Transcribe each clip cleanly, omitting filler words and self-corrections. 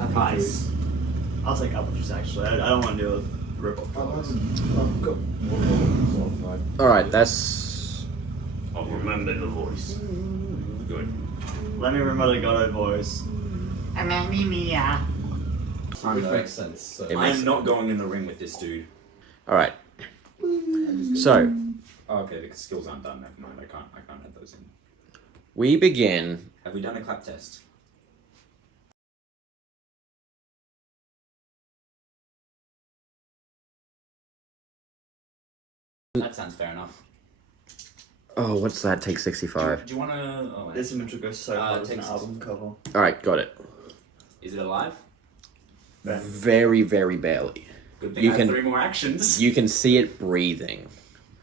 Apple juice. I'll take apple juice actually. I don't want to do a rip-off. I've got one more. Alright, that's... I'll remember the voice. Good. Let me remember the Godot voice. Which makes sense. So. I am not going in the ring with this dude. Alright. So, Oh, okay, the skills aren't done. Never mind. I can't add those in. we begin... Have we done a clap test? That sounds fair enough. Oh, what's that? Take 65. Do you want to... Oh, This image goes so hard as an takes- album cover. Alright, got it. Is it alive? Very, very barely. Good thing You I can- have 3 more actions. You can see it breathing,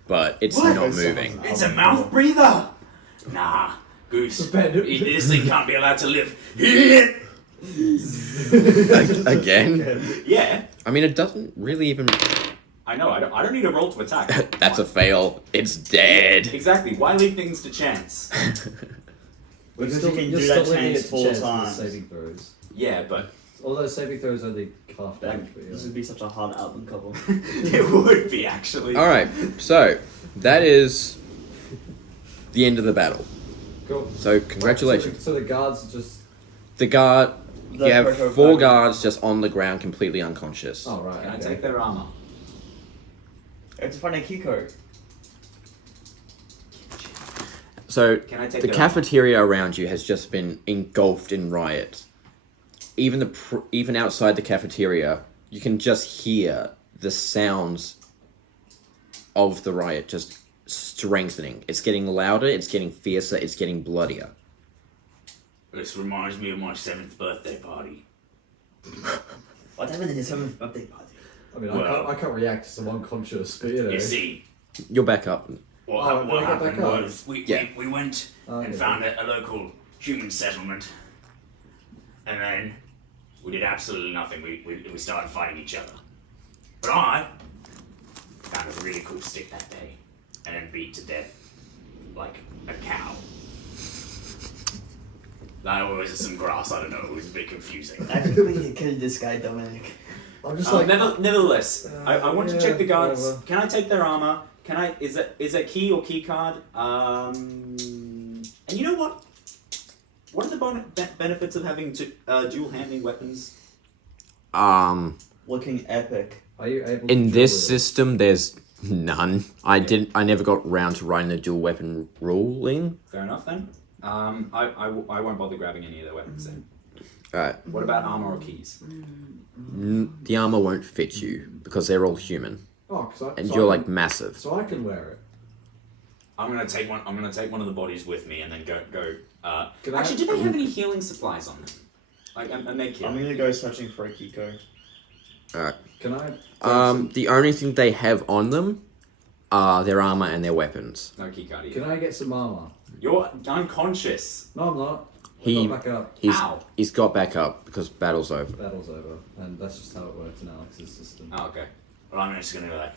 but it's What? not moving. It's a mouth breather! Nah, Goose. This thing can't be allowed to live. Again? Yeah, I mean, it doesn't really even... I know. I don't need a roll to attack. That's a fail. It's dead. Exactly. Why leave things to chance? Because you can do that chance 4 times. Saving throws. Yeah, but Although saving throws only half damage. But This yeah. would be such a hard album cover. it would be actually. Alright, so that is the end of the battle. Cool. So, congratulations. So the guards just. The guard... The You have proto 4 guard. guards just on the ground, completely unconscious. Oh right. Can I okay. take their armor? It's a funny key code. So, Can I take the their cafeteria around you has just been engulfed in riot. Even outside the cafeteria, you can just hear the sounds of the riot just strengthening. It's getting louder, it's getting fiercer, it's getting bloodier. This reminds me of my 7th birthday party. What happened in his 7th birthday party? I mean, Well- I can't react because I'm unconscious, but you know. You see, You're back up. what, Oh, what we got back happened up. was we went Oh, and okay. found a local human settlement, and then we did absolutely nothing. We started fighting each other. But I found a really cool stick that day, and then beat to death like a cow. That was some grass. I don't know. It was a bit confusing. I think we need to kill this guy, Dominic. I'm just like. Nevertheless, I want to yeah, check the guards. whatever. Can I take their armor? Can I? Is that key or key card? And you know what? What are the benefits of having dual handling weapons? Looking epic. Are you able? In to this duel it? system, there's none. I never got round to writing the dual weapon ruling. Fair enough then. I won't bother grabbing any of their weapons then. Alright. What about armor or keys? The armor won't fit you because they're all human. Oh, cause And so you're I like can- massive. So I can wear it. I'm gonna take one of the bodies with me and then go. Can Actually, I- do they have any healing supplies on them? Like a med kit? I'm gonna go searching for a key code. Alright. Can I? The only thing they have on them are their armor and their weapons. No key card either. Can I get some armor? You're unconscious. No, I'm not. He- Got back up. Ow. He's got back up because battle's over. Battle's over, and that's just how it works in Alex's system. Oh, okay. Well, I'm just gonna like.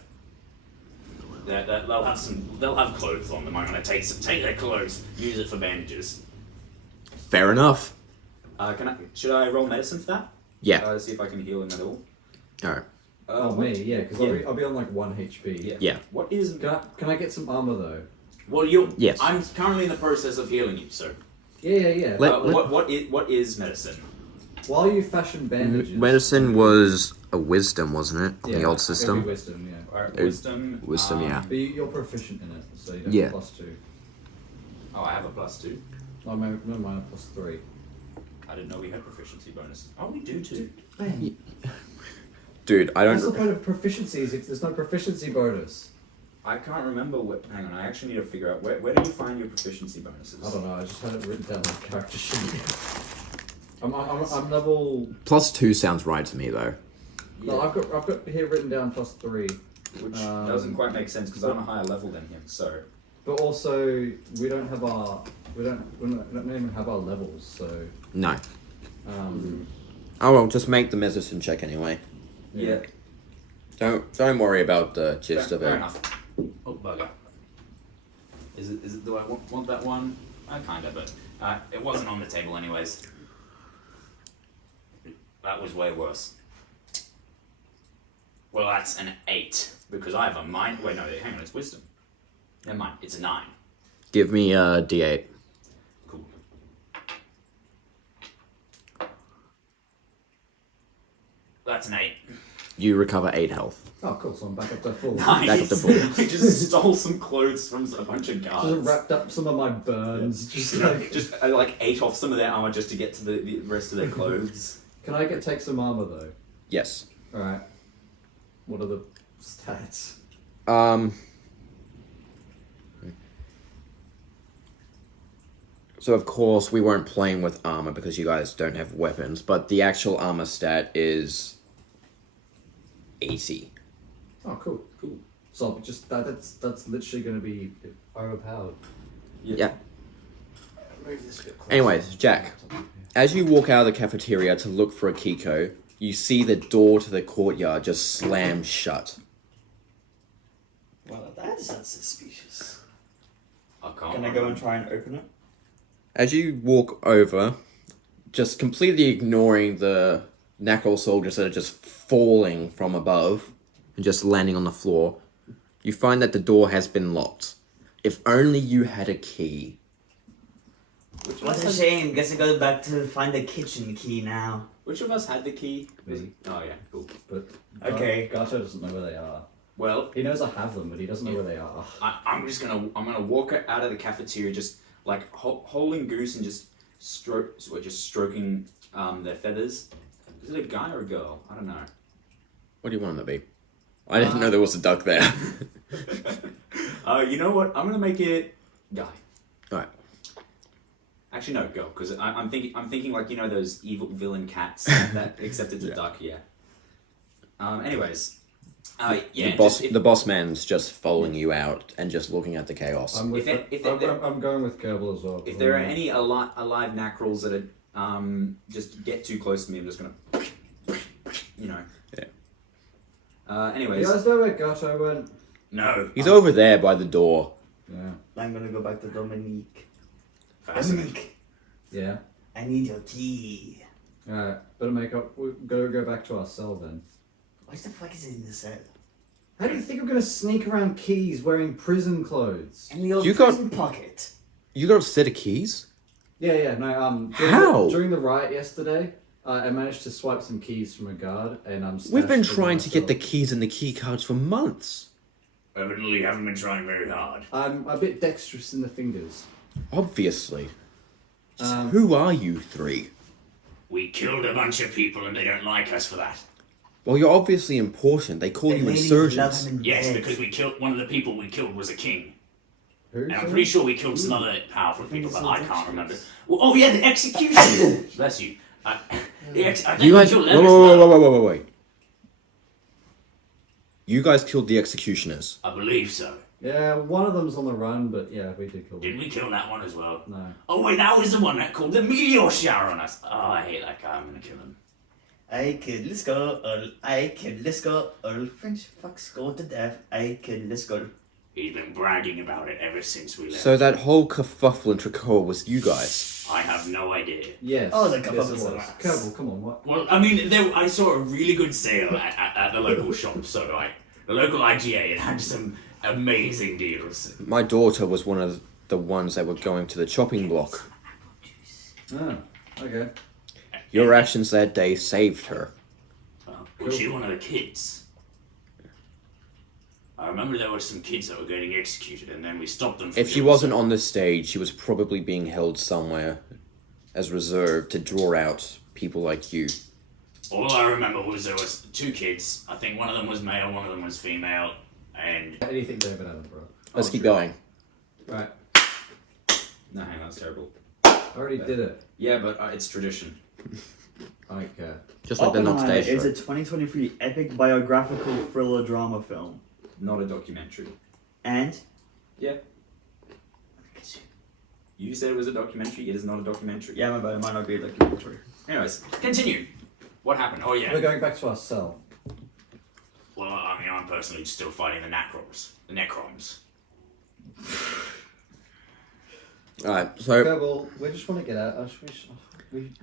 They'll have clothes on them. I'm gonna take their clothes, use it for bandages. Fair enough. Should I roll medicine for that? Yeah. See if I can heal him at all. Alright. Oh, what- me, yeah, because Yeah. I'll be on like 1 HP. Yeah. Yeah. What is? Can I get some armor though? Well, you. Yes. I'm currently in the process of healing you, sir. Yeah. What is medicine? While you fashion bandages. Medicine was a wisdom, wasn't it? Yeah, The old it'd system. be wisdom, yeah. Alright, Uh, wisdom. wisdom, yeah. But you're proficient in it, so you don't Yeah. have +2. Oh, I have a +2. No, mine +3. I didn't know we had proficiency bonus. Oh, we do too. Man, Dude, I what's the don't... point of proficiencies if there's no proficiency bonus? I can't remember what. Hang on, I actually need to figure out where do you find your proficiency bonuses? I don't know, I just had it written down on the character sheet. I'm level. +2 sounds right to me, though. No, I've got here written down +3. Which doesn't quite make sense because I'm a higher level than him. So But also, we don't even have our levels, so. No. Um, Oh well, just make the medicine check anyway. yeah. Don't worry about the gist of Fair it. enough. Oh bugger. Is it? Do I want that one? I kinda, but it wasn't on the table anyways. That was way worse. Well, that's an 8 because I have a mind. Wait, no, hang on, it's wisdom. Never mind, it's a 9. Give me a D8. Cool. That's an 8. You recover 8 health. Oh, cool. So I'm back up to full. Nice. Back up to full. I just stole some clothes from a bunch of Just guards. wrapped up some of my burns. I like ate off some of their armor just to get to the rest of their clothes. Can I take some armor though? Yes. All right. What are the stats? So of course we weren't playing with armor because you guys don't have weapons, but the actual armor stat is 80. Oh, cool. So just that's literally going to be overpowered. Yeah. Move this a bit closer. Anyways, Jack, as you walk out of the cafeteria to look for a Kiko, you see the door to the courtyard just slam shut. Well, that is unsuspicious. I can't. Can I go and try and open it? As you walk over, just completely ignoring the Knuckle soldiers that are just falling from above and just landing on the floor, you find that the door has been locked. If only you had a key. What a shame. Guess I go back to find the kitchen key now. Which of us had the key? Me. Oh yeah, cool. But Okay. Gato doesn't know where they are. Well, He knows I have them, but he doesn't know where they are. I'm gonna walk out of the cafeteria just like holding Goose and just stroking their feathers. Is it a guy or a girl? I don't know. What do you want them to be? I didn't know there was a duck there. You know what? I'm gonna make it guy. Alright. Actually, no, girl, because I'm thinking like those evil villain cats that except it's a duck. Yeah. Anyways, yeah. The boss man's just following you out and just looking at the chaos. I'm going with Kerbal as well. If there are any alive Nacrals that are just get too close to me, I'm just gonna Yeah. Anyways. You guys know where Gato went? No. He's over there by the door. Yeah. I'm gonna go back to Dominique. Fascinating. Dominique, Yeah. I need your key. Alright, better make up. We'll go back to our cell then. What the fuck is in the cell? How do you think we're gonna sneak around keys wearing prison clothes? In the old You got- prison pocket. You got a set of keys? Yeah, no. How? During the riot yesterday, I managed to swipe some keys from a guard, and We've been stashed them trying to get the myself. keys and the key cards for months. Evidently, haven't been trying very hard. I'm a bit dexterous in the fingers. Obviously. Um, Who are you three? We killed a bunch of people, and they don't like us for that. Well, you're obviously important. They call The you ladies love insurgents. him in Yes, bed. because we killed one of the people we killed was a king, Who? and I'm sorry? pretty sure we killed some other powerful people, but I Innocent can't remember. Christians. Well, oh yeah, the execution. Bless you. I think You we guys... killed Wait, them wait, as well. wait. You guys killed the executioners. I believe so. Yeah, one of them's on the run, but yeah, we did kill Didn't them. we kill that one as well? No. Oh wait, that was the one that called the meteor shower on us. Oh, I hate that guy. I'm gonna kill him. I killed this girl, I killed this girl, all French fucks go to death, I killed this girl. He's been bragging about it ever since we left. So that whole kerfuffle and Tracoa was you guys. I have no idea. Yes. Oh, the yes, couple it of was. us. Kerbal, come on, what? Well, I mean, I saw a really good sale at the local shop, so like the local IGA, it had some amazing deals. My daughter was one of the ones that were going to the chopping block. Oh, okay. Your actions that day saved her. Was she one of the kids? I remember there were some kids that were getting executed, and then we stopped them. From If she doing wasn't so. on the stage, she was probably being held somewhere as reserve to draw out people like you. All I remember was there was 2 kids. I think one of them was male, one of them was female, and Anything David Attenborough. Let's keep going. Right. no, hang on, that's terrible. I already did it. Yeah, but it's tradition. I don't care. Just like the not Oppenheimer today is show. a 2023 epic biographical thriller drama film. Not a documentary. And Yeah. You said it was a documentary. It is not a documentary. yeah, my bad, it might not be a documentary. Anyways, continue. What happened? Oh yeah. We're going back to our cell. Well, I mean, I'm personally still fighting the Necrons. Alright, so Kerbal, we just want to get out.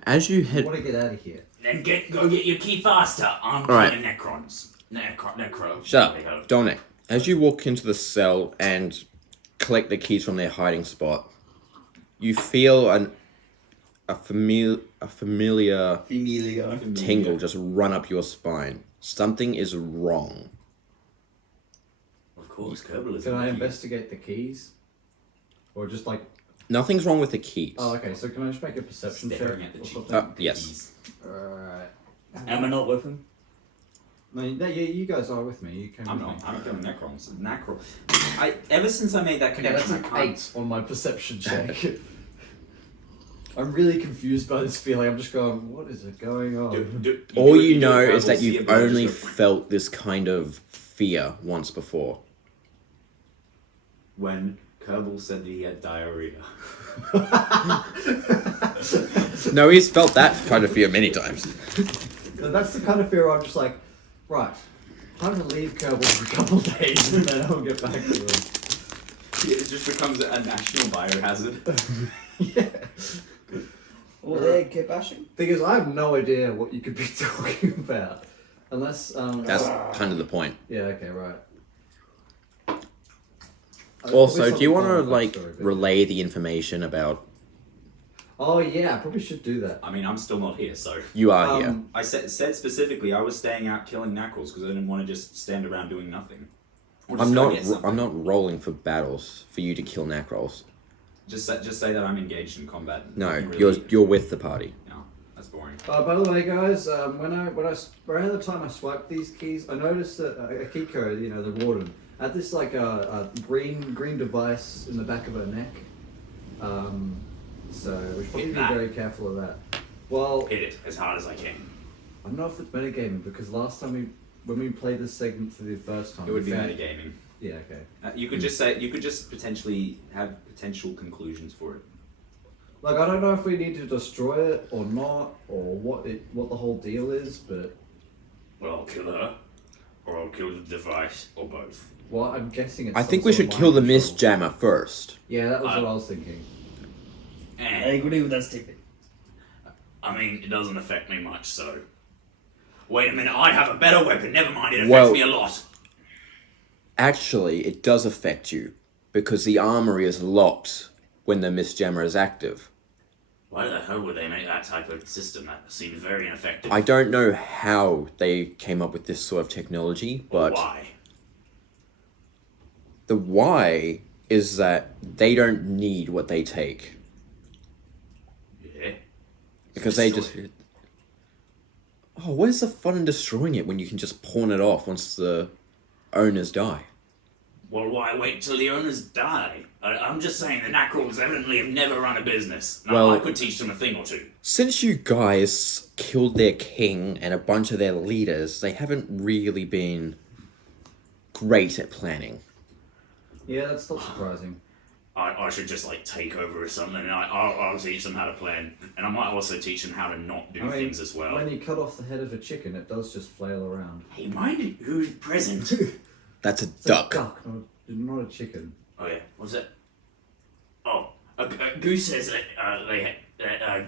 As you I head, want to get out of here. Then go get your key faster. I'm Alright. killing Necrons. Necro. shut up, Dominic. As you walk into the cell and collect the keys from their hiding spot, you feel a familiar tingle just run up your spine. Something is wrong. Of course, Kerbal is. Can I investigate the keys? Or just like... Nothing's wrong with the keys. Oh, okay, so can I just make a perception Staring check at the or cheek. something? Yes. Alright. Am I not with him? No, you guys are with me. You came I'm with not. me. I'm killing Necrons. Ever since I made that Okay, that's connection, an I can't. 8 on my perception check. I'm really confused by this feeling. I'm just going, what is it going on? All you know is that you've only felt this kind of fear once before. When Kerbal said that he had diarrhea. No, he's felt that kind of fear many times. So that's the kind of fear where I'm just like, right, time to leave Kerbal for a couple of days and then I'll get back to him. It just becomes a national biohazard. Yeah. Well, they keep bashing. Thing is, I have no idea what you could be talking about. Unless, That's kind of the point. yeah, okay, right. Also, do you want to Probably like something backstory, relay the information about Oh yeah, I probably should do that. I mean, I'm still not here, so. you are here? I said specifically I was staying out killing Necrons because I didn't want to just stand around doing nothing. Or just I'm go not. get something. I'm not rolling for battles for you to kill Necrons. Just say that I'm engaged in combat. No, Nothing really- you're with the party. No, that's boring. By the way, guys, around the time I swiped these keys, I noticed that a key code, you know, the warden, had this like a green device in the back of her neck. So we should probably be that. very careful of that. Well, Hit it as hard as I can. I don't know if it's metagaming because last time when we played this segment for the first time, It would we be found- metagaming. Yeah, okay. You could just say you could just potentially have potential conclusions for it. Like I don't know if we need to destroy it or not, or what the whole deal is, but Well, I'll kill her, or I'll kill the device, or both. well, I'm guessing it's. I some think we sort should of kill the mind Mist control. Jammer first. Yeah, that was what I was thinking. I And, agree with that statement. I mean, it doesn't affect me much, so... Wait a minute, I have a better weapon. Never mind, it affects Well- me a lot. Actually, it does affect you because the armory is locked when the Mist Jammer is active. Why the hell would they make that type of system? That seems very ineffective. I don't know how they came up with this sort of technology, Or but why? the why is that they don't need what they take Yeah. because they Destroy just. Oh, where's the fun in destroying it when you can just pawn it off once the owners die? Well, why wait till the owners die? I'm just saying the Necrons evidently have never run a business. Now, Well- I could teach them a thing or two. Since you guys killed their king and a bunch of their leaders, they haven't really been great at planning. Yeah, that's not surprising. I should just like take over or something, and I'll teach them how to plan, and I might also teach them how to not do I mean, things as well. When you cut off the head of a chicken, it does just flail around. Hey, mind who's present? That's a It's duck. a duck, not a chicken. Oh yeah, what's that? Oh, Goose says that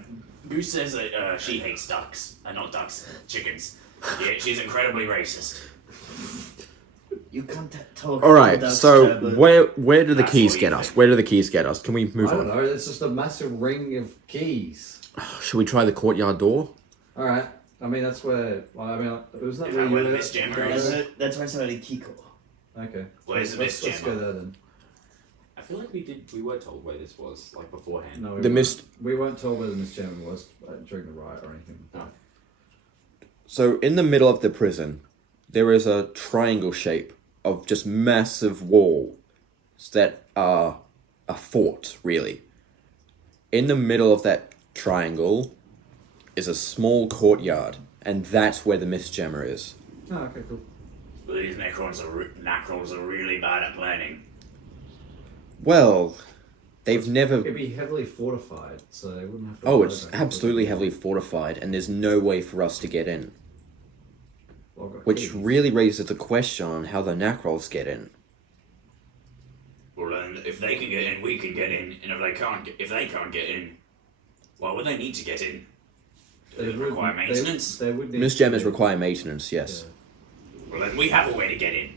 Goose says that she hates ducks, not ducks, chickens. Yeah, she's incredibly racist. You can't talk. All right, about so Kerbal. where do the That's keys what get you us? think. Where do the keys get us? Can we move I don't on? know. It's just a massive ring of keys. Should we try the courtyard door? All right. I mean, that's where. Well, I mean, was that Is where that you where were? the Miss Jammer That's is? that's why it's already Kiko. Okay. Where's the let's, Miss let's go Jammer? there then. I feel like we were told where this was like beforehand. No, we The weren't. Mist. We weren't told where the Miss Jammer was during the riot or anything. No. So in the middle of the prison, there is a triangle shape of just massive walls that are a fort, really. In the middle of that triangle is a small courtyard, and that's where the Mist Jammer is. Oh, okay, cool. Well, these Necrons are really bad at planning. Well, they've never... It'd be heavily fortified, so they wouldn't have to. Oh, worry it's about it. absolutely heavily fortified, and there's no way for us to get in. Well, I've got Which keys. really raises the question on how the Necrons get in. Well, then, if they can get in, we can get in, and if they can't get in, Why would they need to get in? They Does it would- require maintenance? They would need Miss to Gemmas do- require maintenance, yes. Well, then we have a way to get in.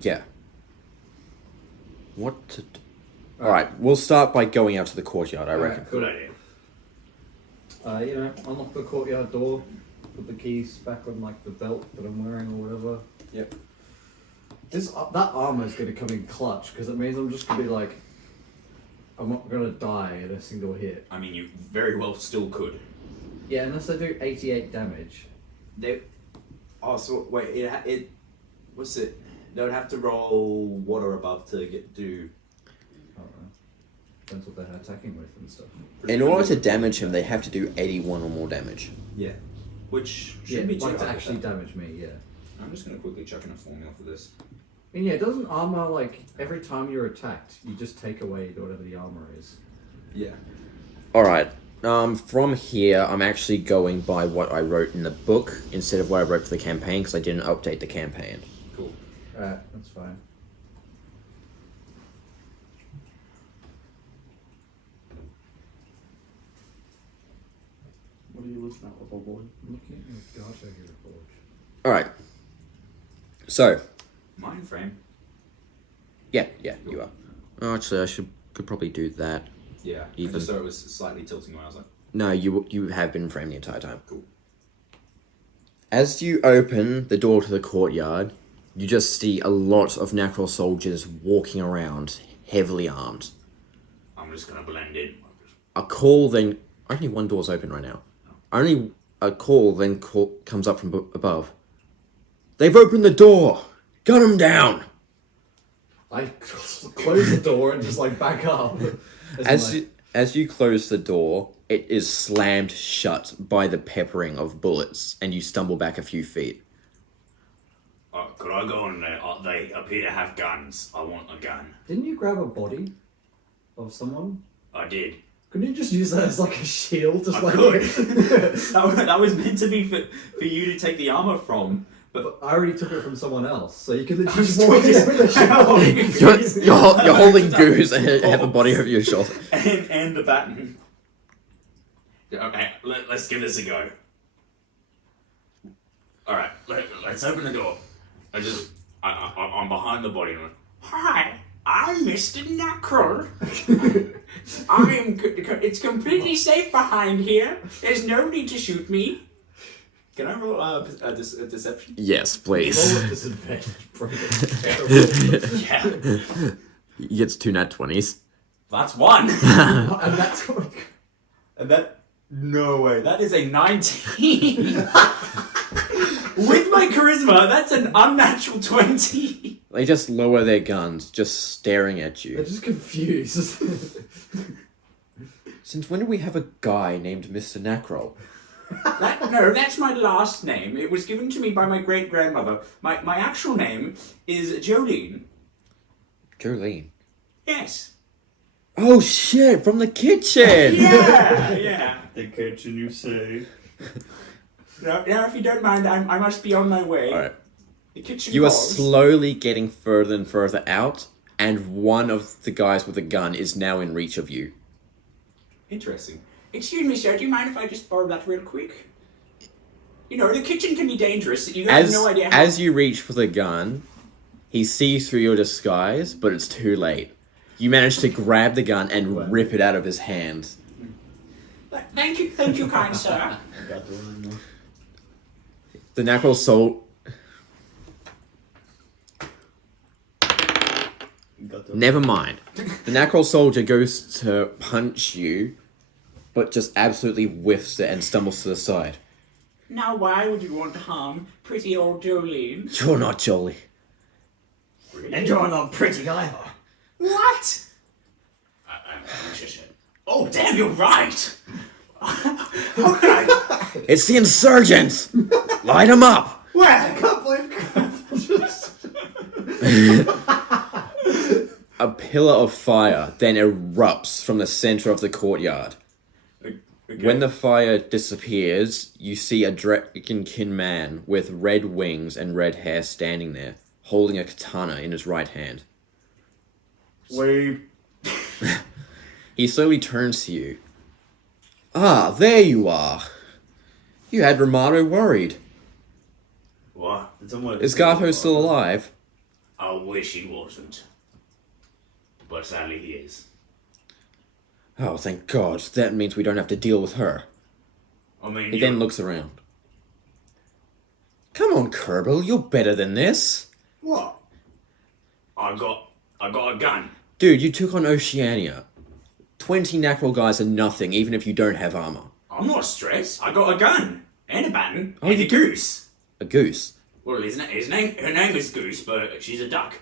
Yeah. What to do? Alright, we'll start by going out to the courtyard, I reckon. Cool. Good idea. Unlock the courtyard door, put the keys back on like the belt that I'm wearing or whatever. Yep. That armor's gonna come in clutch because it means I'm just gonna be like, I'm not gonna die at a single hit. I mean, you very well still could. Yeah, unless I do 88 damage. They. Oh, so wait. It. What's it? They would have to roll what or above to do. I don't know. Depends what they're attacking with and stuff. In order to damage him, they have to do 81 or more damage. Yeah. Which Yeah, should be too like to hard. actually damage me. Yeah. I'm just gonna quickly chuck in a formula for this. I mean, yeah, doesn't armor like every time you're attacked, you just take away whatever the armor is? Yeah. Alright, from here, I'm actually going by what I wrote in the book instead of what I wrote for the campaign because I didn't update the campaign. Cool. Alright, that's fine. What are you looking at, little boy? Looking at your Gato here, Forge. Alright. So, Mind frame. yeah, you are. Oh, actually, could probably do that. Yeah. Even- I just saw it was slightly tilting when I was like, No, you have been framed the entire time. cool. As you open the door to the courtyard, you just see a lot of Nacrol soldiers walking around, heavily armed. I'm just gonna blend in. A call then... Only one door's open right now. Only a call then comes up from above. They've opened the door! Gun them down! I close the door and just like back up. As you close the door, it is slammed shut by the peppering of bullets, and you stumble back a few feet. Could I go in there? They appear to have guns. I want a gun. Didn't you grab a body of someone? I did. Couldn't you just use that as like a shield? Just I like could. That was meant to be for you to take the armor from. But I already took it from someone else, so you can literally I'm just still walk in just- with a shield. You're holding goose and have a body over your shoulder. And the baton. Okay, let's give this a go. Alright, let's open the door. I'm behind the body and I'm like, hi, I'm Mr. Nacrol. It's completely safe behind here. There's no need to shoot me. Can I roll a deception? Yes, Roll please. with disadvantage, bro. Terrible. Yeah. He gets 2 nat 20s. That's one. And that's what... And that, no way. That is a 19. With my charisma, that's an unnatural 20. They just lower their guns, just staring at They're you. just confused. Since when do we have a guy named Mr. Nacrol? No, that's my last name. It was given to me by my great-grandmother. My actual name is Jolene. Jolene. Yes. Oh shit, from the kitchen! Yeah. The kitchen, you say? Now, if you don't mind, I must be on my way. Alright. The kitchen You are calls. slowly getting further and further out, and one of the guys with a gun is now in reach of you. Interesting. Excuse me, sir. Do you mind if I just borrow that real quick? You know, the kitchen can be dangerous. You have no idea how... As you reach for the gun, he sees through your disguise, but it's too late. You manage to grab the gun and rip it out of his hand. Thank you, kind sir. I got the one. The Nacrol soul... Never mind. The Nacrol soldier goes to punch you, but just absolutely whiffs it and stumbles to the side. Now, why would you want to harm pretty old Jolene? You're not Jolly. And you're not pretty either. What? Oh, damn, you're right. Okay. It's the insurgents! Light them up! Where? I can't believe A pillar of fire then erupts from the center of the courtyard. Okay. When the fire disappears, you see a dragonkin man with red wings and red hair standing there, holding a katana in his right hand. Wait. He slowly turns to you. Ah, there you are. You had Ramado worried. What? It's almost Is Garto still alive? I wish he wasn't. But sadly he is. Oh, thank God. That means we don't have to deal with her. I mean, He then looks around. Come on, Kerbal, you're better than this. What? I got a gun. Dude, you took on Oceania. 20 Nacrol guys are nothing, even if you don't have armor. I'm not stressed. I got a gun and a baton Oh, and you a goose. A goose. Well, her name is Goose, but she's a duck.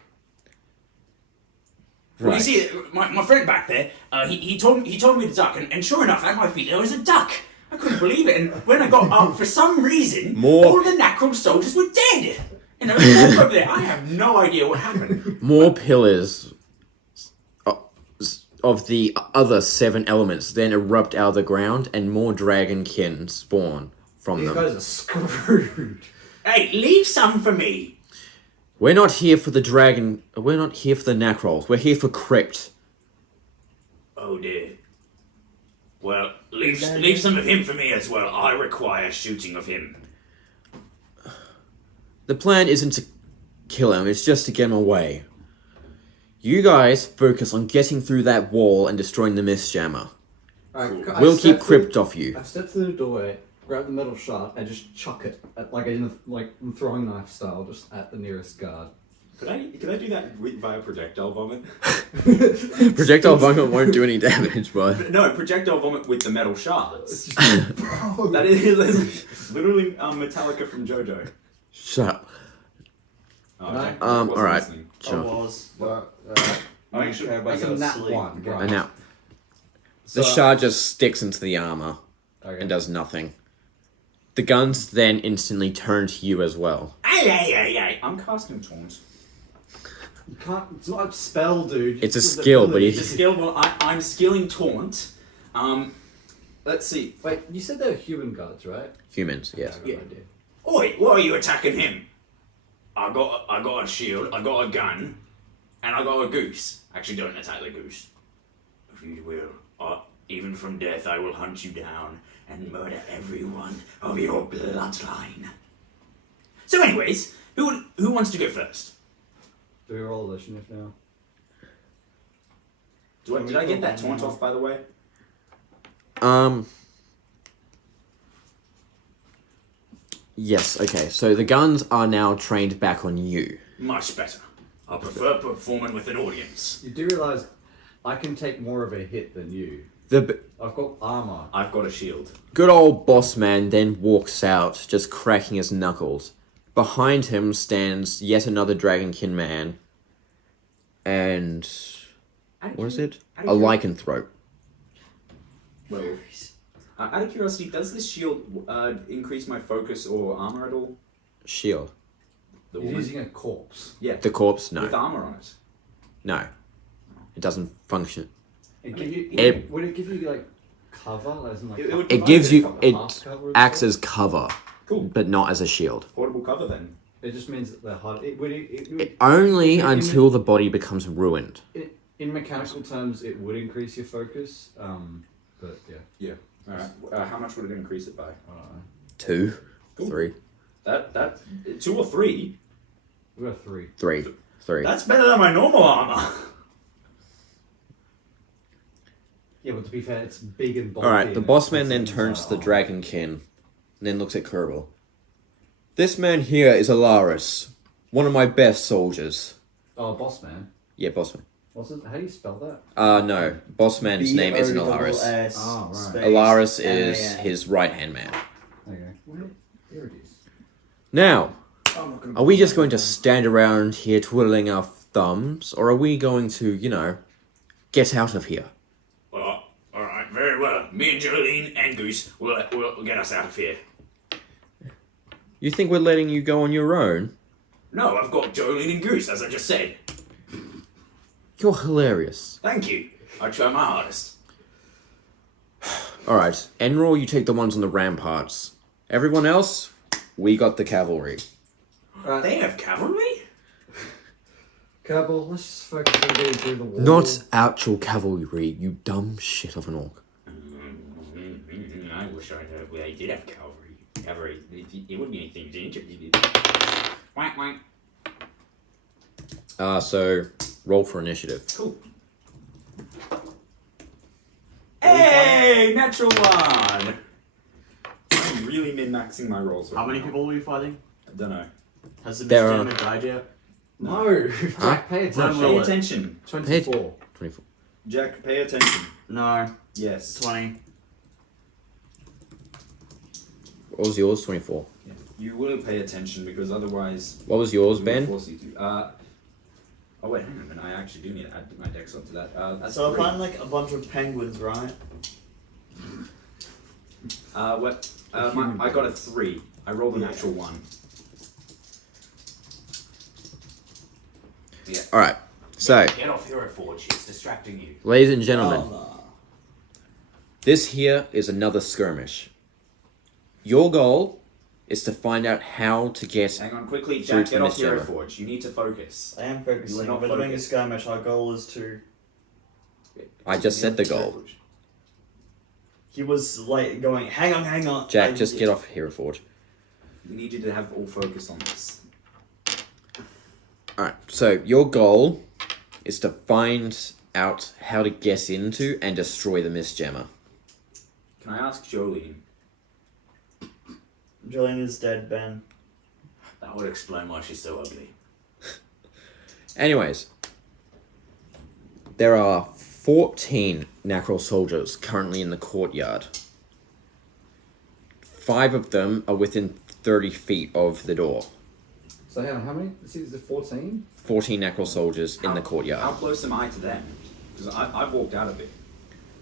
Well, Right. you see, my friend back there, he told me to duck, and sure enough, at my feet there was a duck. I couldn't believe it, and when I got up, for some reason, all the Nacron soldiers were dead. And I was over there. I have no idea what happened. More pillars of the other 7 elements then erupt out of the ground, and more dragonkin spawn from These them. guys are screwed. Hey, leave some for me. We're not here for the dragon. We're not here for the Nacrols. We're here for Crypt. Oh dear. Well, leave some of him for me as well. I require shooting of him. The plan isn't to kill him, it's just to get him away. You guys focus on getting through that wall and destroying the mist jammer. Alright, I We'll keep step Crypt through- off you. I step through the doorway, grab the metal shard, and just chuck it, in throwing knife style, just at the nearest guard. Could I do that via projectile vomit? Projectile vomit won't do any damage, but... No, projectile vomit with the metal shards. That is literally Metallica from JoJo. Shut up. Oh, No. Jack All wasn't right. listening. I Sure. was. I think should- Everybody That's a go to nat sleep. 1. Right. And now, the So- shard just sticks into the armor Okay. and does nothing. The guns then instantly turn to you as well. Hey. I'm casting taunt. You can't, it's not a spell, dude. It's a just an skill, but ability. he- It's a skill. Well, I'm skilling taunt. Let's see. Wait, you said they're human guards, right? Humans, yes. I have no idea. Oi, why are you attacking him? I got a shield, I got a gun, and I got a goose. Actually, don't attack the goose. If you will, even from death, I will hunt you down and murder everyone of your bloodline. So, anyways, who wants to go first? Do we roll initiative now? Did I get that taunt off, by the way? Yes, okay. So the guns are now trained back on you. Much better. I prefer performing with an audience. You do realise I can take more of a hit than you. I've got armor. I've got a shield. Good old boss man then walks out, just cracking his knuckles. Behind him stands yet another dragonkin man. And... what is it? A lycanthrope. Well, out of curiosity, does this shield increase my focus or armor at all? Shield. The You're woman? using a corpse. Yeah. The corpse? No. With armor on it. No. It doesn't function. Would it give you cover? As in, It would It provide gives you... half it cover as acts well? as cover, Cool. but not as a shield. Portable cover then. It just means that they're hard. Only In- until the body becomes ruined. In mechanical terms, it would increase your focus. But yeah, Yeah. Alright. How much would it increase it by? I don't know. 2, Cool. 3, That 2 or 3? We got 3. 3. That's better than my normal armor. Yeah, but to be fair, it's big and bulky. Alright, the and boss it man puts then it turns to the inside armor. dragonkin, and then looks at Kerbal. This man here is Alaris, one of my best soldiers. Oh, boss man. Yeah, boss man. What's it? How do you spell that? No, boss man's name isn't Alaris. Oh, right. Alaris is his right-hand man. Okay. Where? Here it is. Now, I'm not gonna are we just going to stand around here twiddling our thumbs, or are we going to, get out of here? Well, alright, very well. Me and Jolene and Goose will get us out of here. You think we're letting you go on your own? No, I've got Jolene and Goose, as I just said. You're hilarious. Thank you. I try my hardest. Alright, Enroll, you take the ones on the ramparts. Everyone else, we got the cavalry. Right. They have cavalry? Kerbal, let's just focus on getting through the wall. Not actual cavalry, you dumb shit of an orc. wish I did have cavalry. Cavalry, it wouldn't be anything to injure you. Wank, wank. So roll for initiative. Cool. Hey, natural one. I'm really min-maxing my rolls. How many people are we fighting? I don't know. Has the There are- Mr. died yet? No, Jack, pay attention. Pay attention. 24. 24. Jack, pay attention. No. Yes. 20. What was yours? 24. You will pay attention because otherwise. What was yours, we will Ben? force you to. Oh wait, hang on a minute. I actually do need to add my dex onto that. That's So I 3. find like a bunch of penguins, right? What? I got a 3. I rolled an actual 1. Yeah. All right. So, Get off Hero Forge, it's distracting you. ladies and gentlemen, Oh, this here is another skirmish. Your goal is to find out how to get. Hang on, quickly, Through Jack. to Get the off Hero Misjammer. Forge. You need to focus. I am You focusing. are not We're doing a focused. skirmish. Our goal is to. I just said the goal. He was like going, hang on. Jack, just get off Hero Forge. We need you to have all focus on this. All right. So your goal is to find out how to get into and destroy the Misjammer. Can I ask Jolene? Jillian is dead, Ben. That would explain why she's so ugly. Anyways, there are 14 Nacral soldiers currently in the courtyard. 5 of them are within 30 feet of the door. So hang on, how many? Is it 14? 14 Nacral soldiers in the How courtyard. close am I to them? Because I've walked out a bit.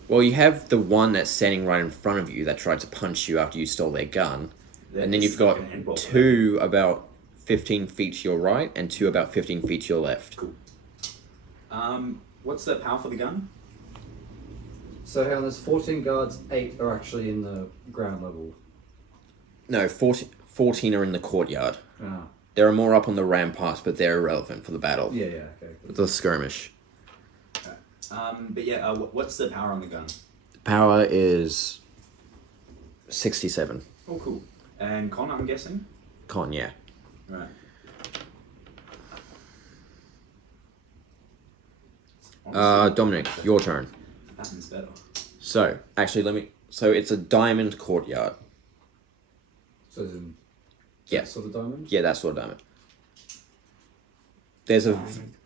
Well, you have the one that's standing right in front of you that tried to punch you after you stole their gun. And then This you've is got like an endball. 2 about 15 feet to your right and 2 about 15 feet to your left. Cool. What's the power for the gun? So hang on, there's 14 guards, 8 are actually in the ground level. No, 14 are in the courtyard. Ah. There are more up on the ramparts, but they're irrelevant for the battle. Yeah, okay. Cool. The skirmish. But yeah, what's the power on the gun? Power is 67. Oh, cool. And con, I'm guessing? Con, yeah. Right. Dominic, your turn. Happens better. So, actually, So, it's a diamond courtyard. So is in Yeah. that sort of diamond? Yeah, that sort of diamond. There's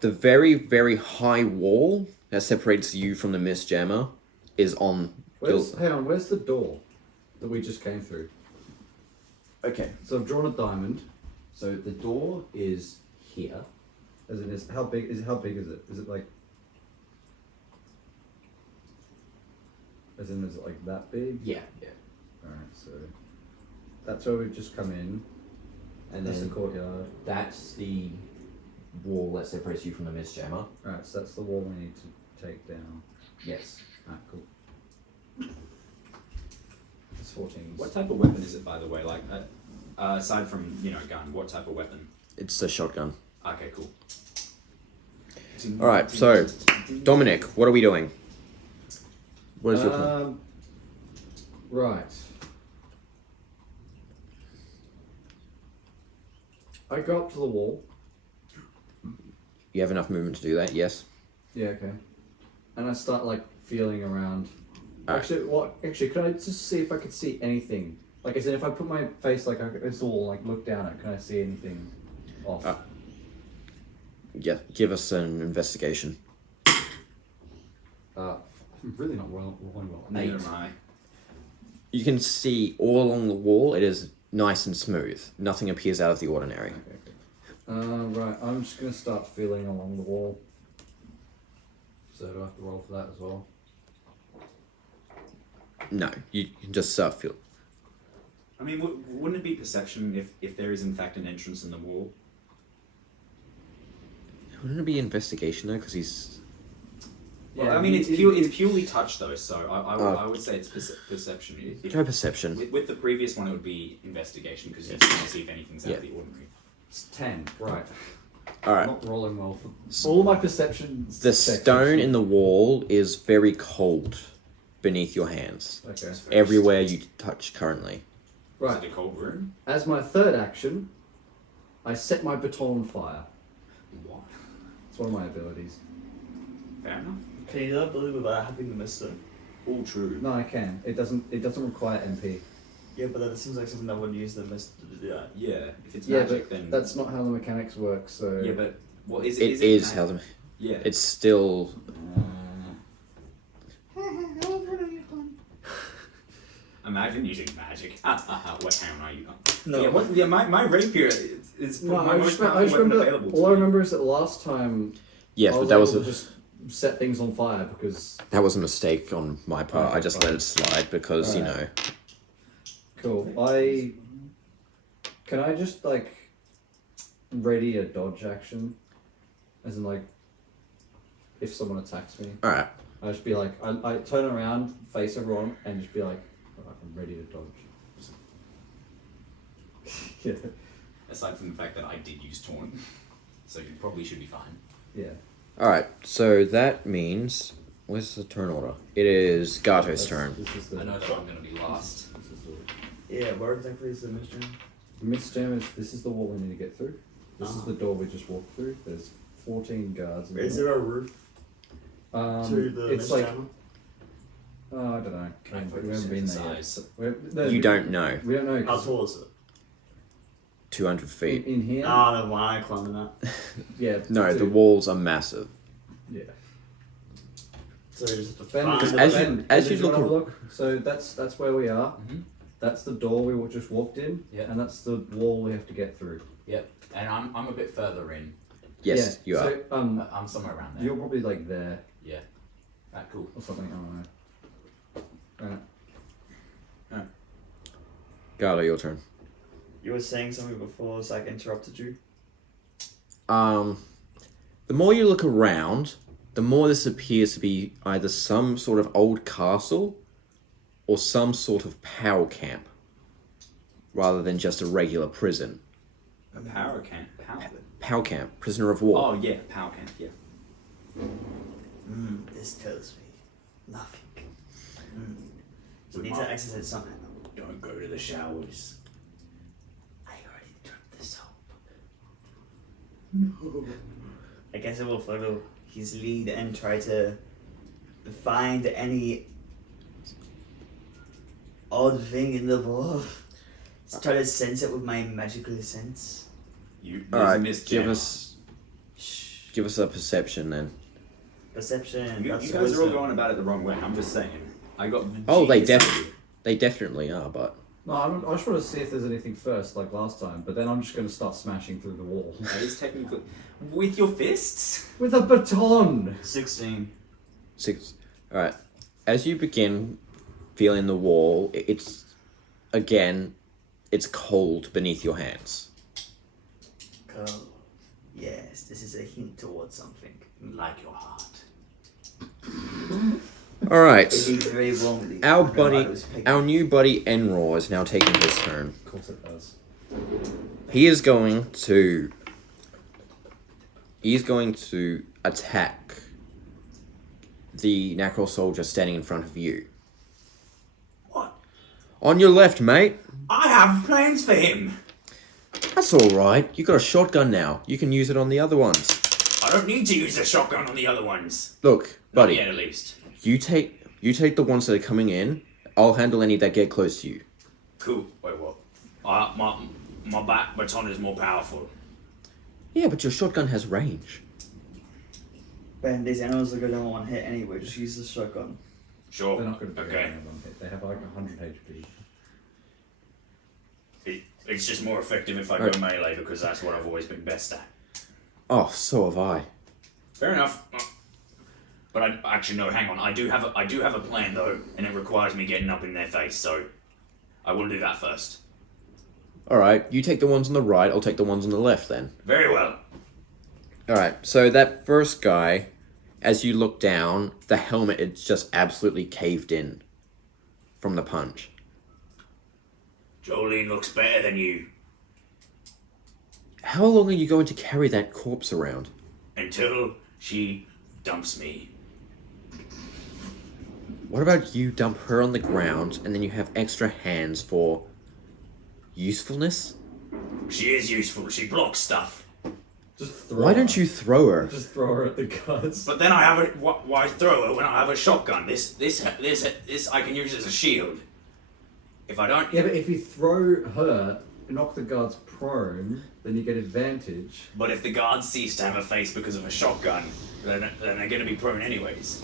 the very, very high wall that separates you from the Misjammer is on. Hang on, where's the door that we just came through? Okay. So I've drawn a diamond. So the door is here. As in, how big is it? Is it like? As in, is it like that big? Yeah. All right, so that's where we've just come in. And That's the then courtyard. that's the wall that separates you from the Misjammer. All right, so that's the wall we need to take down. Yes. All right, cool. It's 14. What type of weapon is it, by the way? Like, aside from, gun, what type of weapon? It's a shotgun. Okay, cool. Alright, so, Dominic, what are we doing? What is your plan? Right. I go up to the wall. You have enough movement to do that, yes? Yeah, okay. And I start like feeling around. Alright. Actually, could I just see if I could see anything? Like, as in, if I put my face like against the wall, like look down at, can I see anything off? Yeah, give us an investigation. I'm really not rolling well. Neither am I. You can see all along the wall, it is nice and smooth. Nothing appears out of the ordinary. Okay. Right, I'm just gonna start feeling along the wall. So do I have to roll for that as well? No, you can just feel. I mean, wouldn't it be perception if there is in fact an entrance in the wall? Wouldn't it be investigation though? Because he's. Well, Yeah, I mean, it's it's purely touch though, so I would say it's perception. Try perception. With the previous one, it would be investigation because you just want to see if anything's out of the ordinary. It's 10, right. Alright. Not rolling well for all my perceptions. The stone in the wall is very cold. beneath your hands. Okay. Everywhere you touch currently. Is Right. it a cold room? As my third action, I set my baton on fire. What? It's one of my abilities. Fair enough. Can you not believe without having the mister? All true. No, I can. It doesn't require MP. Yeah, but that seems like something that would use the mister to do that. Yeah, if it's Yeah, magic, but then. that's not how the mechanics work. So Yeah, but what is It it? is how the. Yeah. It's still. Imagine using magic. What town are you on? No. Yeah, my rapier is No, my I most just powerful weapon remember. available All I to me. remember is that last time Yes, I but was that able was to a just set things on fire because that was a mistake on my part. Okay, I just fine. let it slide because you know. Alright. cool. Can I just like ready a dodge action, as in like if someone attacks me, All right. I just be like I turn around, face everyone, and just be like, "Alright, I'm ready to dodge. Yeah, Aside from the fact that I did use taunt, so you probably should be fine. yeah. All right. So that means where's the turn order? It is Gato's turn. This is the I know that I'm gonna be last. This is the Yeah, where exactly is the mister? Mist jam is this is the wall we need to get through. This is the door we just walked through. There's 14 guards. In Is there. there a roof to the It's mist like channel? I don't know. Can I We focus haven't in been the there yet. size? You don't know. We don't know. How 'cause tall is it? 200 feet. in here. Ah, no, why am I climbing that? Yeah. No, the dude, walls are massive. Yeah. So you just have to Ben, find Because the as way. you- as you wanna look have a so that's where we are. Mhm. That's the door we just walked in, Yeah. and that's the wall we have to get through. Yep. And I'm a bit further in. Yes, yeah. you are. So I'm somewhere around there. you're probably like there Cool. or something. I don't know. Gato, your turn. You were saying something before, so I interrupted you. The more you look around, the more this appears to be either some sort of old castle or some sort of power camp, rather than just a regular prison. A power camp. Power camp, prisoner of war. Oh yeah, power camp. Yeah. This tells me nothing. So We we need might- to access it somehow. Don't go to the showers. I already dropped the soap. No. I guess I will follow his lead and try to find any odd thing in the wall. Let's try to sense it with my magical sense. You. All right, Miss give Gemma. us Shh. a perception then. Perception. You, that's you guys are all wisdom. going about it the wrong way. I'm just saying. I got. Oh, they genius They definitely are, but No, I just want to see if there's anything first, like last time. But then I'm just going to start smashing through the wall That is technically with your fists. with a baton. 16. 6. All right. As you begin feeling the wall, it's cold beneath your hands. Cold. Yes, this is a hint towards something. Like your heart. All right. It beats very warmly. Our I don't know why buddy, it was picking. our new buddy Enroar is now taking his turn. Of course it does. He is going to attack the Necro soldier standing in front of you. What? On your left, mate. I have plans for him. That's all right. You got a shotgun now. You can use it on the other ones. I don't need to use the shotgun on the other ones. Look, Not buddy. yet, at least. You take the ones that are coming in. I'll handle any that get close to you. Cool. Wait, what? My baton is more powerful. Yeah, but your shotgun has range. Ben, these animals are going to one hit anyway. Just use the shotgun. Sure. They're not going to be Okay. one hit. They have like 100 HP. It's just more effective if I Right. go melee because that's what I've always been best at. Oh, so have I. Fair enough. But I actually no. Hang on. I do have a plan though, and it requires me getting up in their face. So I will do that first. All right, you take the ones on the right. I'll take the ones on the left then. Very well. All right. So that first guy, as you look down, the helmet is just absolutely caved in from the punch. Jolene looks better than you How long are you going to carry that corpse around? until she dumps me. What about you dump her on the ground and then you have extra hands for usefulness? She is useful. She blocks stuff. Just throw Why her. don't you throw her? Just throw her at the guards. But then I have a. Why throw her when I have a shotgun? This I can use as a shield. If I don't. Yeah, but if you throw her, knock the guards prone, then you get advantage. But if the guards cease to have a face because of a shotgun, then they're going to be prone anyways.